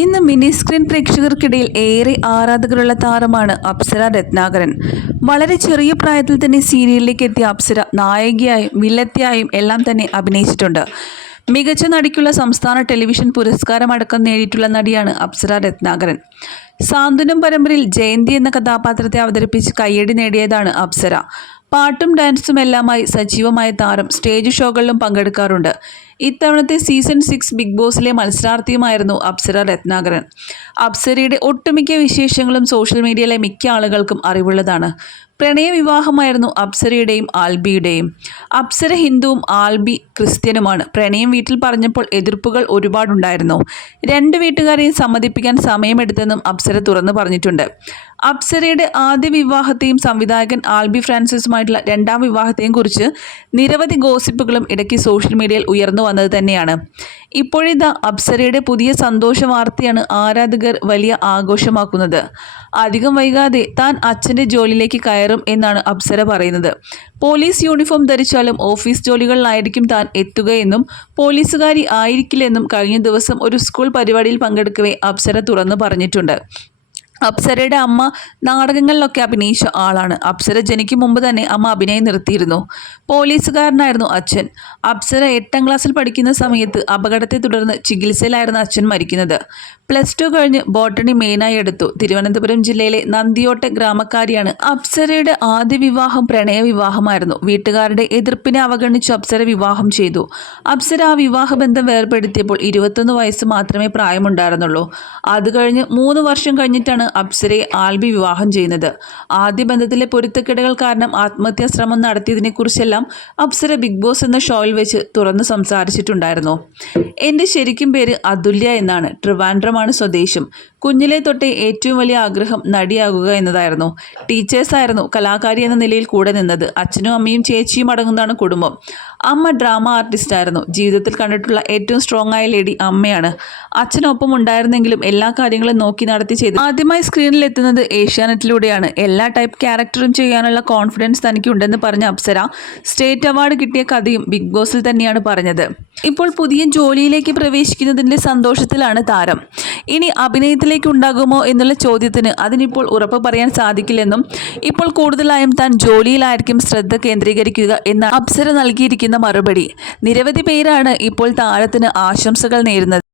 ഇന്ന് mini screen പ്രേക്ഷകർക്കിടയിൽ ഏറെ ആരാധകരുള്ള താരമാണ് അപ്സര രത്നാകരൻ. വളരെ ചെറിയ പ്രായത്തിൽ തന്നെ സീരിയലിലേക്ക് എത്തിയ അപ്സര നായികയായും വില്ലത്തിയായും എല്ലാം തന്നെ അഭിനയിച്ചിട്ടുണ്ട്. മികച്ച നടിക്കുള്ള സംസ്ഥാന ടെലിവിഷൻ പുരസ്കാരമടക്കം നേടിയിട്ടുള്ള നടിയാണ് അപ്സര രത്നാകരൻ. സാന്ത്വനം പരമ്പരയിൽ ജയന്തി എന്ന കഥാപാത്രത്തെ അവതരിപ്പിച്ച് കയ്യടി നേടിയതാണ് അപ്സര. പാട്ടും ഡാൻസും എല്ലാമായി സജീവമായ താരം സ്റ്റേജ് ഷോകളിലും പങ്കെടുക്കാറുണ്ട്. ഇത്തവണത്തെ സീസൺ സിക്സ് ബിഗ് ബോസിലെ മത്സരാർത്ഥിയുമായിരുന്നു അപ്സര രത്നാകരൻ. അപ്സരയുടെ ഒട്ടുമിക്ക വിശേഷങ്ങളും സോഷ്യൽ മീഡിയയിലെ മിക്ക ആളുകൾക്കും അറിവുള്ളതാണ്. പ്രണയവിവാഹമായിരുന്നു അപ്സരയുടെയും ആൽബിയുടെയും. അപ്സര ഹിന്ദുവും ആൽബി ക്രിസ്ത്യനുമാണ്. പ്രണയം വീട്ടിൽ പറഞ്ഞപ്പോൾ എതിർപ്പുകൾ ഒരുപാടുണ്ടായിരുന്നു. രണ്ട് വീട്ടുകാരെയും സമ്മതിപ്പിക്കാൻ സമയമെടുത്തെന്നും അപ്സര തുറന്നു പറഞ്ഞിട്ടുണ്ട്. അപ്സരയുടെ ആദ്യ വിവാഹത്തെയും സംവിധായകൻ ആൽബി ഫ്രാൻസിസുമായിട്ടുള്ള രണ്ടാം വിവാഹത്തെയും കുറിച്ച് നിരവധി ഗോസിപ്പുകളും ഇടയ്ക്ക് സോഷ്യൽ മീഡിയയിൽ ഉയർന്നു വന്നത് തന്നെയാണ്. ഇപ്പോഴിതാ അപ്സരയുടെ പുതിയ സന്തോഷ വാർത്തയാണ് ആരാധകർ വലിയ ആഘോഷമാക്കുന്നത്. അധികം വൈകാതെ താൻ അച്ഛന്റെ ജോലിയിലേക്ക് കയറും എന്നാണ് അപ്സര പറയുന്നത്. പോലീസ് യൂണിഫോം ധരിച്ചാലും ഓഫീസ് ജോലികളിലായിരിക്കും താൻ എത്തുകയെന്നും പോലീസുകാരി ആയിരിക്കില്ലെന്നും കഴിഞ്ഞ ദിവസം ഒരു സ്കൂൾ പരിപാടിയിൽ പങ്കെടുക്കവേ അപ്സര തുറന്നു പറഞ്ഞിട്ടുണ്ട്. അപ്സരയുടെ അമ്മ നാടകങ്ങളിലൊക്കെ അഭിനയിച്ച ആളാണ്. അപ്സര ജനിക്കും മുമ്പ് തന്നെ അമ്മ അഭിനയം നിർത്തിയിരുന്നു. പോലീസുകാരനായിരുന്നു അച്ഛൻ. അപ്സര എട്ടാം ക്ലാസ്സിൽ പഠിക്കുന്ന സമയത്ത് അപകടത്തെ തുടർന്ന് ചികിത്സയിലായിരുന്നു അച്ഛൻ മരിക്കുന്നത്. പ്ലസ് ടു കഴിഞ്ഞ് ബോട്ടണി മെയിനായി എടുത്തു. തിരുവനന്തപുരം ജില്ലയിലെ നന്ദിയോട്ടെ ഗ്രാമക്കാരിയാണ് അപ്സരയുടെ ആദ്യ വിവാഹം പ്രണയ വിവാഹമായിരുന്നു. വീട്ടുകാരുടെ എതിർപ്പിനെ അവഗണിച്ച് അപ്സര വിവാഹം ചെയ്തു. അപ്സര ആ വിവാഹബന്ധം വേർപെടുത്തിയപ്പോൾ ഇരുപത്തൊന്ന് വയസ്സ് മാത്രമേ പ്രായമുണ്ടായിരുന്നുള്ളൂ. അത് കഴിഞ്ഞ് മൂന്ന് വർഷം കഴിഞ്ഞിട്ടാണ് അപ്സരയെ ആൽബി വിവാഹം ചെയ്യുന്നത്. ആദ്യ ബന്ധത്തിലെ പൊരുത്തക്കേടുകൾ കാരണം ആത്മഹത്യാ ശ്രമം നടത്തിയതിനെക്കുറിച്ചെല്ലാം അപ്സര ബിഗ് ബോസ് എന്ന ഷോയിൽ വെച്ച് തുറന്ന് സംസാരിച്ചിട്ടുണ്ടായിരുന്നു. എന്റെ ശരിക്കും പേര് അതുല്യ എന്നാണ്. ട്രിവാൻഡ്രമാണ് സ്വദേശം. കുഞ്ഞിലെ തൊട്ടേ ഏറ്റവും വലിയ ആഗ്രഹം നടിയാകുക എന്നതായിരുന്നു. ടീച്ചേഴ്സായിരുന്നു കലാകാരി എന്ന നിലയിൽ കൂടെ നിന്നത്. അച്ഛനും അമ്മയും ചേച്ചിയും അടങ്ങുന്നതാണ് കുടുംബം. അമ്മ ഡ്രാമ ആർട്ടിസ്റ്റ് ആയിരുന്നു ജീവിതത്തിൽ കണ്ടിട്ടുള്ള ഏറ്റവും സ്ട്രോങ് ആയ ലേഡി അമ്മയാണ്. അച്ഛനൊപ്പം ഉണ്ടായിരുന്നെങ്കിലും എല്ലാ കാര്യങ്ങളും നോക്കി നടത്തി ചെയ്തു. ആദ്യമായി സ്ക്രീനിൽ എത്തുന്നത് ഏഷ്യാനെറ്റിലൂടെയാണ്. എല്ലാ ടൈപ്പ് ക്യാരക്ടറും ചെയ്യാനുള്ള കോൺഫിഡൻസ് തനിക്കുണ്ടെന്ന് പറഞ്ഞ അപ്സര സ്റ്റേറ്റ് അവാർഡ് കിട്ടിയ കഥയും ബിഗ് ബോസിൽ തന്നെയാണ് പറഞ്ഞത്. ഇപ്പോൾ പുതിയ ജോലിയിലേക്ക് പ്രവേശിക്കുന്നതിന്റെ സന്തോഷത്തിലാണ് താരം. ഇനി അഭിനയത്തിലേക്ക് ഉണ്ടാകുമോ എന്നുള്ള ചോദ്യത്തിന് അതിനിപ്പോൾ ഉറപ്പ് പറയാൻ സാധിക്കില്ലെന്നും ഇപ്പോൾ കൂടുതലായും താൻ ജോലിയിലായിരിക്കും ശ്രദ്ധ കേന്ദ്രീകരിക്കുക എന്ന അപ്സര നൽകിയിരിക്കുന്ന മറുപടി. നിരവധി പേരാണ് ഇപ്പോൾ താരത്തിന് ആശംസകൾ നേരുന്നത്.